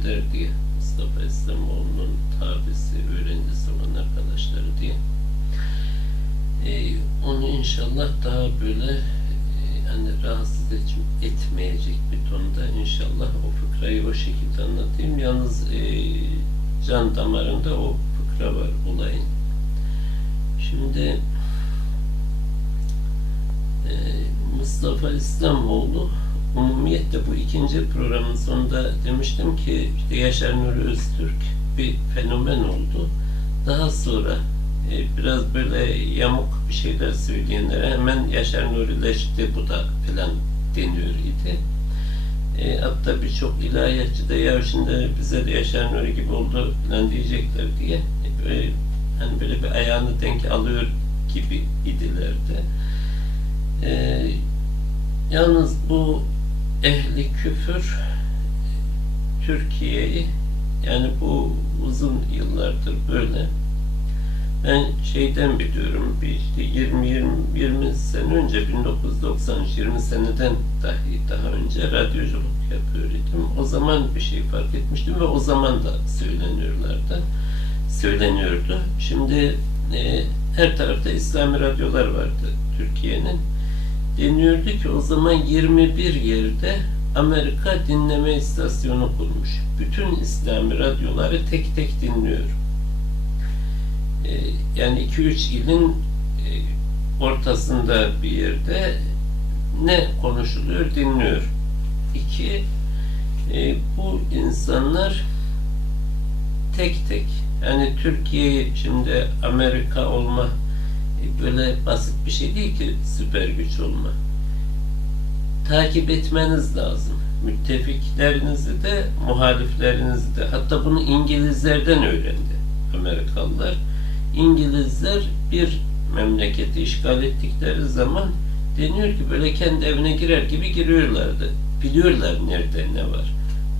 eder diye Mustafa İslamoğlu'nun tabisi, öğrencisi olan arkadaşları diye. E, onu inşallah daha böyle e, hani rahatsız et- etmeyecek bir tonda inşallah o fıkrayı o şekilde anlatayım. Yalnız e, can damarında o fıkra var olayın. Şimdi e, Mustafa İslamoğlu umumiyetle bu ikinci programın sonunda demiştim ki işte Yaşar Nuri Öztürk bir fenomen oldu. Daha sonra e, biraz böyle yamuk bir şeyler söyleyenlere hemen Yaşar Nurileşti bu da filan deniyor idi. E, hatta birçok ilahiyatçı da ya şimdi bize de Yaşar Nuri gibi oldu filan diyecekler diye e, böyle, hani böyle bir ayağını denk alıyor gibi idiler de. E, yalnız bu ehli küfür Türkiye'yi yani bu uzun yıllardır böyle ben şeyden biliyorum bir işte 20 20 20 sene önce 1993 20 seneden dahi daha önce radyoculuk yapıyordum. O zaman bir şey fark etmiştim ve o zaman da söyleniyorlardı. Söyleniyordu. Şimdi e, her tarafta İslami radyolar vardı Türkiye'nin. Deniyordu ki o zaman 21 yerde Amerika dinleme istasyonu kurmuş. Bütün İslami radyoları tek tek dinliyor. E, yani 2-3 ilin e, ortasında bir yerde ne konuşuluyor dinliyor. İki, e, bu insanlar tek tek yani Türkiye'yi şimdi Amerika olma böyle basit bir şey değil ki süper güç olma. Takip etmeniz lazım. Müttefiklerinizi de muhaliflerinizi de hatta bunu İngilizlerden öğrendi Amerikalılar. İngilizler bir memleketi işgal ettikleri zaman deniyor ki böyle kendi evine girer gibi giriyorlardı. Biliyorlar nerede ne var.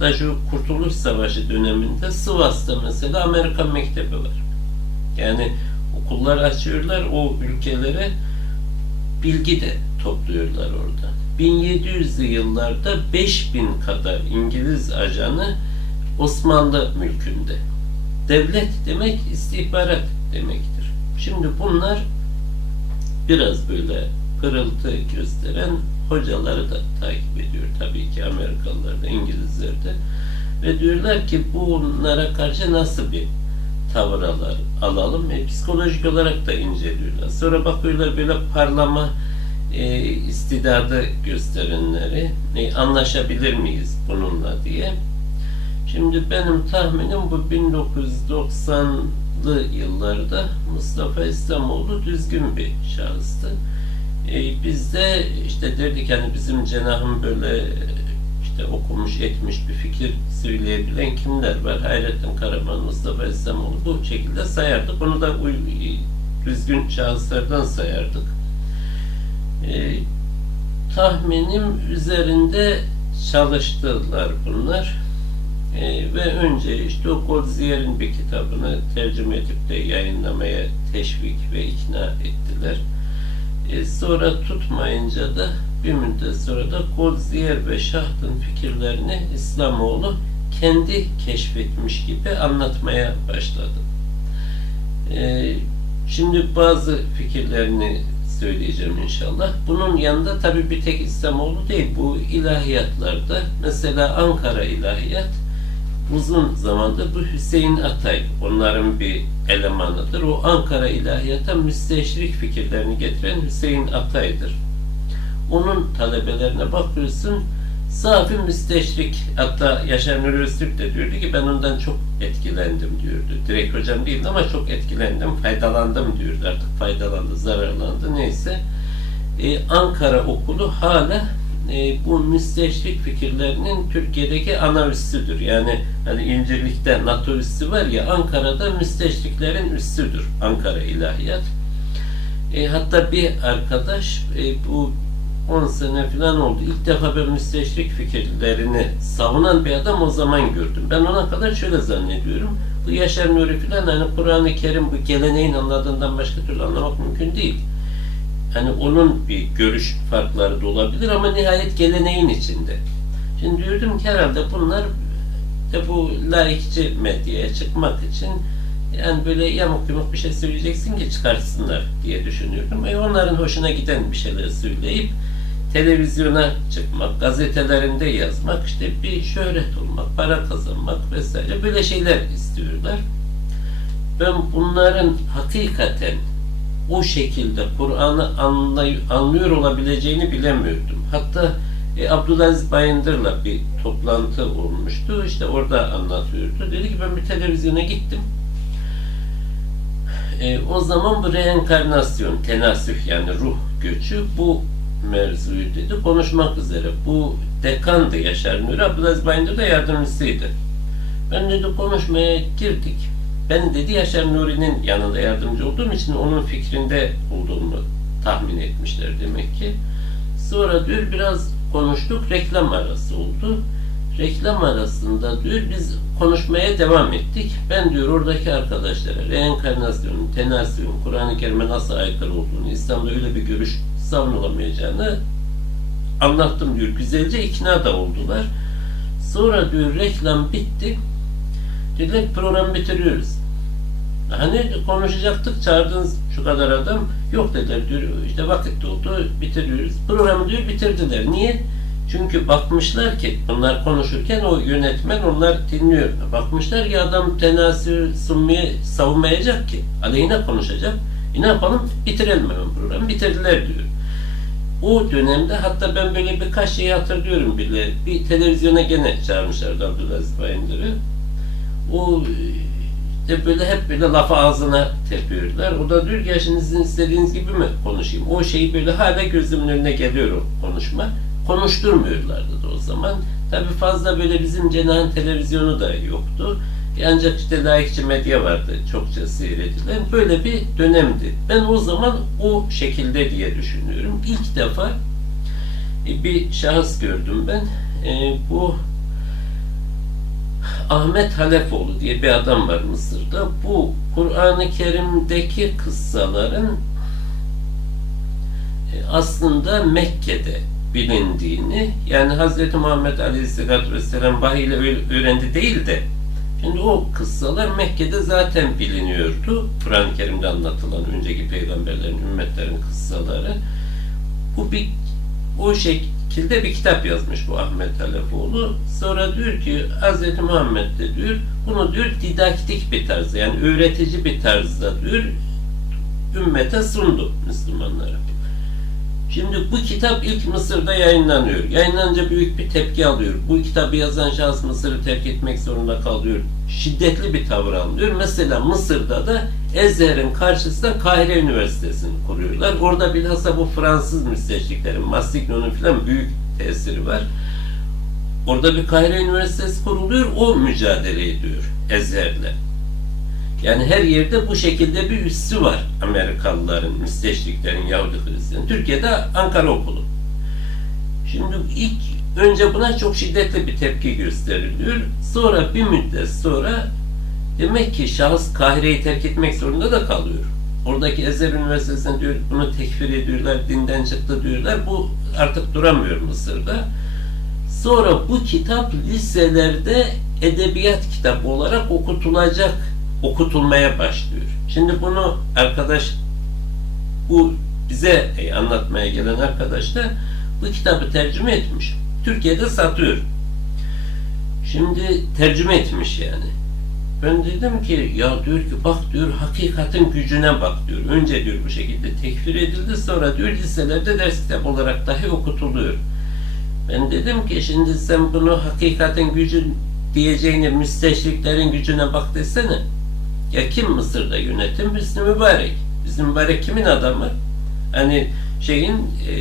Da şu Kurtuluş Savaşı döneminde Sivas'ta mesela Amerikan mektebi var. Yani okullar açıyorlar o ülkelere bilgi de topluyorlar orada. 1700'lü yıllarda 5000 kadar İngiliz ajanı Osmanlı mülkünde. Devlet demek istihbarat demektir. Şimdi bunlar biraz böyle pırıltı gösteren hocaları da takip ediyor tabii ki Amerikalılar da İngilizler de ve diyorlar ki bunlara karşı nasıl bir tavır alar, alalım ve psikolojik olarak da inceliyorlar. Sonra bakıyorlar böyle parlama e, istidadı gösterenleri e, anlaşabilir miyiz bununla diye. Şimdi benim tahminim bu 1990'lı yıllarda Mustafa İslamoğlu düzgün bir şahıstı. E, biz de işte derdik hani bizim cenahım böyle işte okumuş etmiş bir fikir söyleyebilen kimler var? Hayrettin Karaman, Mustafa İslamoğlu bu şekilde sayardık. Onu da düzgün şahıslardan sayardık. E, tahminim üzerinde çalıştılar bunlar. E, ve önce işte o Goldzier'in bir kitabını tercüme edip de yayınlamaya teşvik ve ikna ettiler. E, sonra tutmayınca da bir müddet sonra da Goldziyer ve Şaht'ın fikirlerini İslamoğlu kendi keşfetmiş gibi anlatmaya başladı. E, şimdi bazı fikirlerini söyleyeceğim inşallah. Bunun yanında tabi bir tek İslamoğlu değil. Bu ilahiyatlarda mesela Ankara ilahiyat uzun zamandır bu Hüseyin Atay onların bir elemanıdır. O Ankara ilahiyata müsteşrik fikirlerini getiren Hüseyin Atay'dır. Onun talebelerine bakıyorsun safi müsteşrik hatta Yaşar Nuri Öztürk de diyordu ki ben ondan çok etkilendim diyordu. Direkt hocam değil ama çok etkilendim, faydalandım diyordu. Artık faydalandı, zararlandı neyse. Ee, Ankara okulu hala e, bu müsteşrik fikirlerinin Türkiye'deki ana üssüdür. Yani hani İncirlik'te naturüssü var ya Ankara'da müsteşriklerin üssüdür. Ankara ilahiyat. E, hatta bir arkadaş e, bu 10 sene falan oldu. İlk defa ben müsteşrik fikirlerini savunan bir adam o zaman gördüm. Ben ona kadar şöyle zannediyorum. Bu Yaşar Nuri falan hani Kur'an-ı Kerim bu geleneğin anladığından başka türlü anlamak mümkün değil. Hani onun bir görüş farkları da olabilir ama nihayet geleneğin içinde. Şimdi diyordum ki herhalde bunlar de bu laikçi medyaya çıkmak için yani böyle yamuk yumuk bir şey söyleyeceksin ki çıkarsınlar diye düşünüyordum. E onların hoşuna giden bir şeyler söyleyip televizyona çıkmak, gazetelerinde yazmak, işte bir şöhret olmak, para kazanmak vesaire böyle şeyler istiyorlar. Ben bunların hakikaten o şekilde Kur'an'ı anlıyor olabileceğini bilemiyordum. Hatta e, Abdülaziz Bayındır'la bir toplantı olmuştu. İşte orada anlatıyordu. Dedi ki ben bir televizyona gittim. E, o zaman bu reenkarnasyon, tenasüh yani ruh göçü bu mevzuyu dedi konuşmak üzere. Bu dekandı Yaşar Nuri. Abdülaziz Bayındır da yardımcısıydı. Ben dedi konuşmaya girdik. Ben dedi Yaşar Nuri'nin yanında yardımcı olduğum için onun fikrinde olduğumu tahmin etmişler demek ki. Sonra diyor biraz konuştuk, reklam arası oldu. Reklam arasında diyor biz konuşmaya devam ettik. Ben diyor oradaki arkadaşlara reenkarnasyonun, tenasyon, Kur'an-ı Kerim'e nasıl aykırı olduğunu, İslam'da öyle bir görüş savunulamayacağını anlattım diyor. Güzelce ikna da oldular. Sonra diyor reklam bitti. Dediler ki, programı bitiriyoruz. Hani konuşacaktık çağırdınız şu kadar adam. Yok dediler diyor işte vakit doldu bitiriyoruz. Programı diyor bitirdiler. Niye? Çünkü bakmışlar ki bunlar konuşurken o yönetmen onlar dinliyor. Bakmışlar ki adam tenasül sunmayı savunmayacak ki. Aleyhine konuşacak. E ne yapalım? Bitirelim hemen programı. Bitirdiler diyor. O dönemde hatta ben böyle birkaç şeyi hatırlıyorum bile. Bir televizyona gene çağırmışlardı Abdülaziz Bayındır'ı. O işte böyle hep böyle lafı ağzına tepiyorlar. O da diyor ki ya şimdi sizin istediğiniz gibi mi konuşayım? O şey böyle hala gözümün önüne geliyor o konuşma. Konuşturmuyorlardı da o zaman. Tabi fazla böyle bizim cenahın televizyonu da yoktu. Ancak işte layıkçı medya vardı çokça seyredilen. Böyle bir dönemdi. Ben o zaman o şekilde diye düşünüyorum. İlk defa e, bir şahıs gördüm ben. E, bu Ahmet Halefoğlu diye bir adam var Mısır'da. Bu Kur'an-ı Kerim'deki kıssaların e, aslında Mekke'de bilindiğini yani Hz. Muhammed Aleyhisselatü Vesselam vahiy öğrendi değil de şimdi o kıssalar Mekke'de zaten biliniyordu. Kur'an-ı Kerim'de anlatılan önceki peygamberlerin, ümmetlerin kıssaları. Bu bir o şekilde bir kitap yazmış bu Ahmet Halefoğlu. Sonra diyor ki Hz. Muhammed de diyor bunu diyor didaktik bir tarzda yani öğretici bir tarzda diyor ümmete sundu Müslümanlara. Şimdi bu kitap ilk Mısır'da yayınlanıyor. Yayınlanınca büyük bir tepki alıyor. Bu kitabı yazan şahıs Mısır'ı terk etmek zorunda kalıyor. Şiddetli bir tavır alıyor. Mesela Mısır'da da Ezher'in karşısında Kahire Üniversitesi'ni kuruyorlar. Orada bilhassa bu Fransız müsteşriklerin, Mastigno'nun falan büyük tesiri var. Orada bir Kahire Üniversitesi kuruluyor. O mücadele ediyor Ezher'le. Yani her yerde bu şekilde bir üssü var Amerikalıların, müsteşriklerin, Yahudi Hristiyan. Türkiye'de Ankara Okulu. Şimdi ilk önce buna çok şiddetli bir tepki gösteriliyor. Sonra bir müddet sonra demek ki şahıs Kahire'yi terk etmek zorunda da kalıyor. Oradaki Ezer Üniversitesi'ne diyor bunu tekfir ediyorlar, dinden çıktı diyorlar. Bu artık duramıyor Mısır'da. Sonra bu kitap liselerde edebiyat kitabı olarak okutulacak okutulmaya başlıyor. Şimdi bunu arkadaş bu bize e, anlatmaya gelen arkadaş da bu kitabı tercüme etmiş. Türkiye'de satıyor. Şimdi tercüme etmiş yani. Ben dedim ki ya diyor ki bak diyor hakikatin gücüne bak diyor. Önce diyor bu şekilde tekfir edildi sonra diyor liselerde ders kitap olarak dahi okutuluyor. Ben dedim ki şimdi sen bunu hakikatin gücü diyeceğine müsteşriklerin gücüne bak desene. Ya kim Mısır'da yönetim? Hüsnü Mübarek. Hüsnü Mübarek kimin adamı? Hani şeyin e,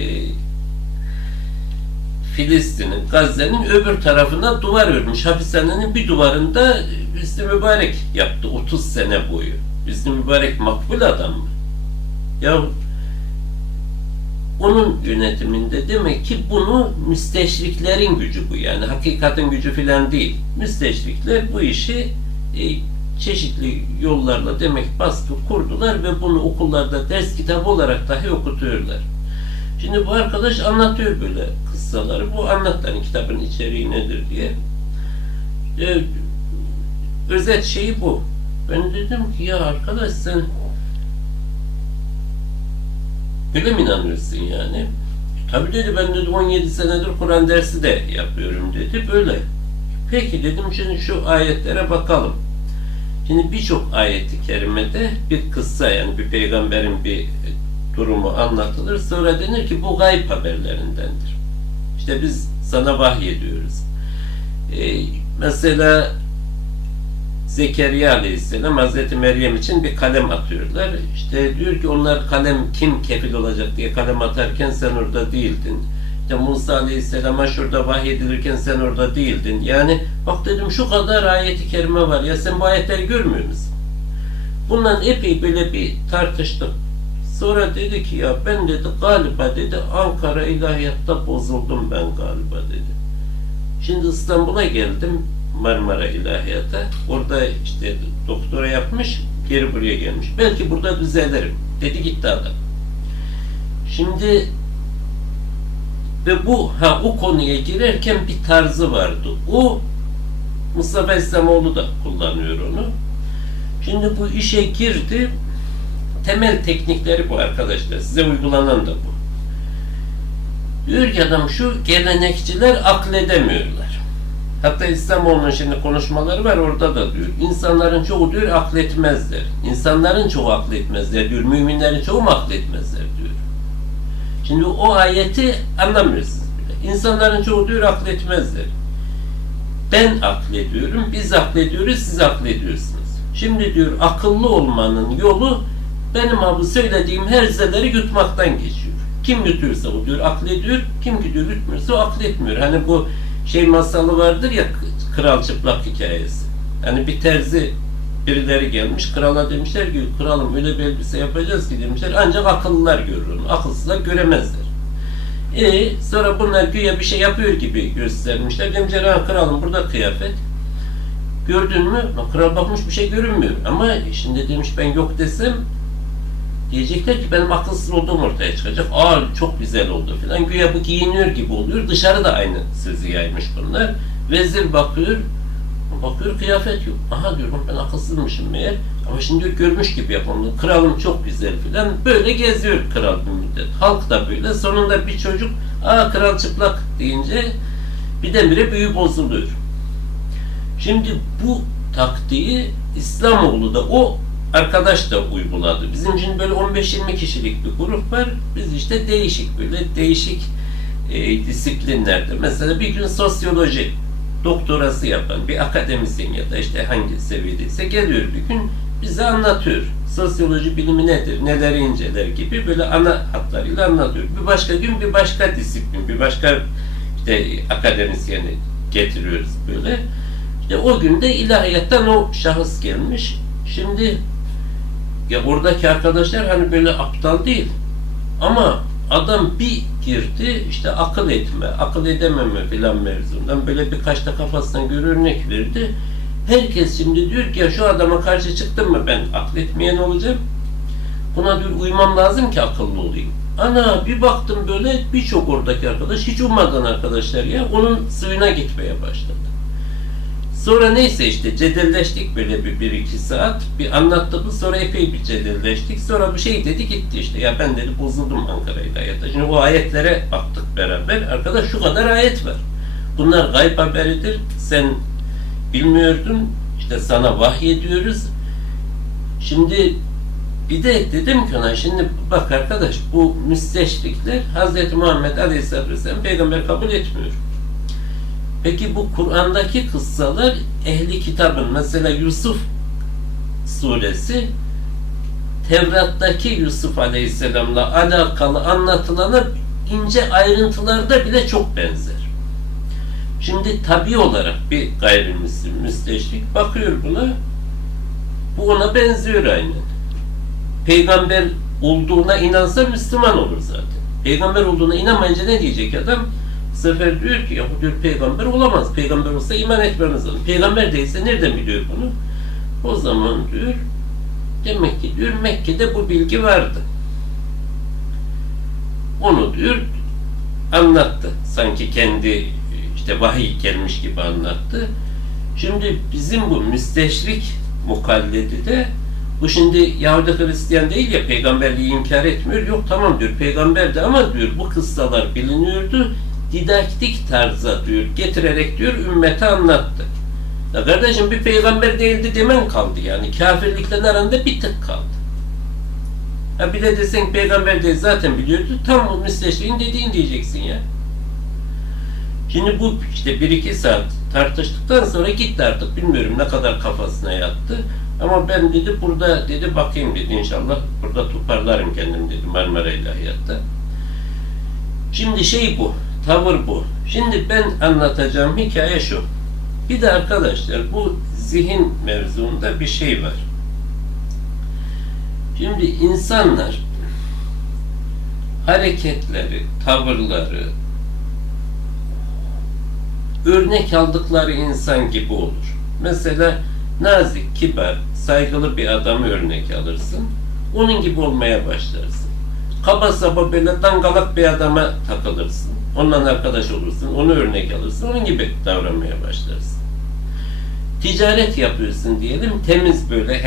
Filistin'in, Gazze'nin öbür tarafına duvar örmüş. Hapishanenin bir duvarında Hüsnü Mübarek yaptı 30 sene boyu. Hüsnü Mübarek makbul adam mı? Ya onun yönetiminde demek ki bunu müsteşriklerin gücü bu yani hakikatin gücü filan değil. Müsteşrikler bu işi e, çeşitli yollarla demek baskı kurdular ve bunu okullarda ders kitabı olarak dahi okutuyorlar. Şimdi bu arkadaş anlatıyor böyle kıssaları bu anlat hani kitabın içeriği nedir diye. E, özet şeyi bu. Ben dedim ki ya arkadaş sen böyle mi inanıyorsun yani? Tabii dedi ben dedi 17 senedir Kur'an dersi de yapıyorum dedi. Böyle. Peki dedim şimdi şu ayetlere bakalım. Şimdi birçok ayeti kerimede bir kıssa yani bir peygamberin bir durumu anlatılır. Sonra denir ki bu gayb haberlerindendir. İşte biz sana vahyediyoruz. Ee, mesela Zekeriya Aleyhisselam Hazreti Meryem için bir kalem atıyorlar. İşte diyor ki onlar kalem kim kefil olacak diye kalem atarken sen orada değildin. İşte Musa Aleyhisselam'a şurada vahyedilirken sen orada değildin. Yani bak dedim şu kadar ayeti kerime var ya sen bu ayetleri görmüyor musun? Bundan epey böyle bir tartıştık. Sonra dedi ki ya ben dedi galiba dedi Ankara ilahiyatta bozuldum ben galiba dedi. Şimdi İstanbul'a geldim Marmara İlahiyat'a. Orada işte doktora yapmış, geri buraya gelmiş. Belki burada düzelirim. Dedi gitti adam. Şimdi ve bu ha o konuya girerken bir tarzı vardı. O Mustafa İslamoğlu da kullanıyor onu. Şimdi bu işe girdi. Temel teknikleri bu arkadaşlar. Size uygulanan da bu. Diyor ki adam şu gelenekçiler akledemiyorlar. Hatta İslamoğlu'nun şimdi konuşmaları var orada da diyor. İnsanların çoğu diyor akletmezler. İnsanların çoğu akletmezler diyor. Müminlerin çoğu mu akletmezler diyor. Şimdi o ayeti anlamıyorsunuz. İnsanların çoğu diyor akletmezler. Ben aklediyorum, biz aklediyoruz, siz aklediyorsunuz. Şimdi diyor akıllı olmanın yolu benim abi söylediğim herzeleri yutmaktan geçiyor. Kim yutuyorsa o diyor aklediyor, kim ki diyor yutmuyorsa o akletmiyor. Hani bu şey masalı vardır ya kral çıplak hikayesi. Hani bir terzi birileri gelmiş krala demişler ki kralım öyle bir elbise yapacağız ki demişler ancak akıllılar görür onu. Akılsızlar göremezler. E sonra bunlar güya bir şey yapıyor gibi göstermişler. Demişler ha kralım burada kıyafet. Gördün mü? Kral bakmış bir şey görünmüyor. Ama şimdi demiş ben yok desem diyecekler ki benim akılsız olduğum ortaya çıkacak. Aa çok güzel oldu filan. Güya bu giyiniyor gibi oluyor. Dışarı da aynı sözü yaymış bunlar. Vezir bakıyor. Bakıyor kıyafet yok. Aha diyorum ben akılsızmışım meğer. Ama şimdi diyor görmüş gibi yapalım. Kralım çok güzel filan. Böyle geziyor kral bir müddet. Halk da böyle. Sonunda bir çocuk aa kral çıplak deyince birdenbire büyü bozuluyor. Şimdi bu taktiği İslamoğlu da o arkadaş da uyguladı. Bizim için böyle 15-20 kişilik bir grup var. Biz işte değişik böyle değişik e, disiplinlerde. Mesela bir gün sosyoloji doktorası yapan bir akademisyen ya da işte hangi seviyedeyse geliyor bir gün bize anlatıyor. Sosyoloji bilimi nedir, neleri inceler gibi böyle ana hatlarıyla anlatıyor. Bir başka gün bir başka disiplin, bir başka işte akademisyeni getiriyoruz böyle. İşte o gün de ilahiyattan o şahıs gelmiş. Şimdi ya oradaki arkadaşlar hani böyle aptal değil. Ama adam bir girdi işte akıl etme, akıl edememe filan mevzundan böyle birkaç da kafasından göre örnek verdi. Herkes şimdi diyor ki ya şu adama karşı çıktım mı ben akıl etmeyen olacağım. Buna diyor uymam lazım ki akıllı olayım. Ana bir baktım böyle birçok oradaki arkadaş hiç ummadan arkadaşlar ya onun suyuna gitmeye başladı. Sonra neyse işte cedelleştik böyle bir, bir iki saat. Bir anlattık sonra epey bir cedelleştik. Sonra bir şey dedi gitti işte. Ya ben dedi bozuldum Ankara'yla hayata. Şimdi o ayetlere baktık beraber. Arkadaş şu kadar ayet var. Bunlar gayb haberidir. Sen bilmiyordun. İşte sana vahyediyoruz. Şimdi bir de dedim ki ona şimdi bak arkadaş bu müsteşrikler Hz. Muhammed Aleyhisselatü Vesselam peygamber kabul etmiyor. Peki bu Kur'an'daki kıssalar ehli kitabın mesela Yusuf suresi Tevrat'taki Yusuf Aleyhisselam'la alakalı anlatılana ince ayrıntılarda bile çok benzer. Şimdi tabi olarak bir gayrimüslim, müsteşrik bakıyor buna bu ona benziyor aynen. Peygamber olduğuna inansa Müslüman olur zaten. Peygamber olduğuna inanmayınca ne diyecek adam? Sefer diyor ki ya diyor peygamber olamaz. Peygamber olsa iman etmemiz lazım. Peygamber değilse nereden biliyor bunu? O zaman diyor demek ki diyor Mekke'de bu bilgi vardı. Onu diyor anlattı. Sanki kendi işte vahiy gelmiş gibi anlattı. Şimdi bizim bu müsteşrik mukalledi de bu şimdi Yahudi Hristiyan değil ya peygamberliği inkar etmiyor. Yok tamam diyor peygamber de ama diyor bu kıssalar biliniyordu. Didaktik tarza diyor getirerek diyor ümmete anlattı. Ya kardeşim bir peygamber değildi demen kaldı yani. Kafirlikten aranda bir tık kaldı. Ha bir de desen peygamber değil zaten biliyordu. Tam müsteşriğin dediğin diyeceksin ya. Şimdi bu işte bir iki saat tartıştıktan sonra gitti artık. Bilmiyorum ne kadar kafasına yattı. Ama ben dedi burada dedi bakayım dedi inşallah burada toparlarım kendim dedi Marmara İlahiyat'ta. Şimdi şey bu, tavır bu. Şimdi ben anlatacağım hikaye şu. Bir de arkadaşlar bu zihin mevzuunda bir şey var. Şimdi insanlar hareketleri, tavırları örnek aldıkları insan gibi olur. Mesela nazik, kibar, saygılı bir adamı örnek alırsın. Onun gibi olmaya başlarsın. Kaba saba böyle dangalak bir adama takılırsın. Onunla arkadaş olursun. Onu örnek alırsın. Onun gibi davranmaya başlarsın. Ticaret yapıyorsun diyelim. Temiz böyle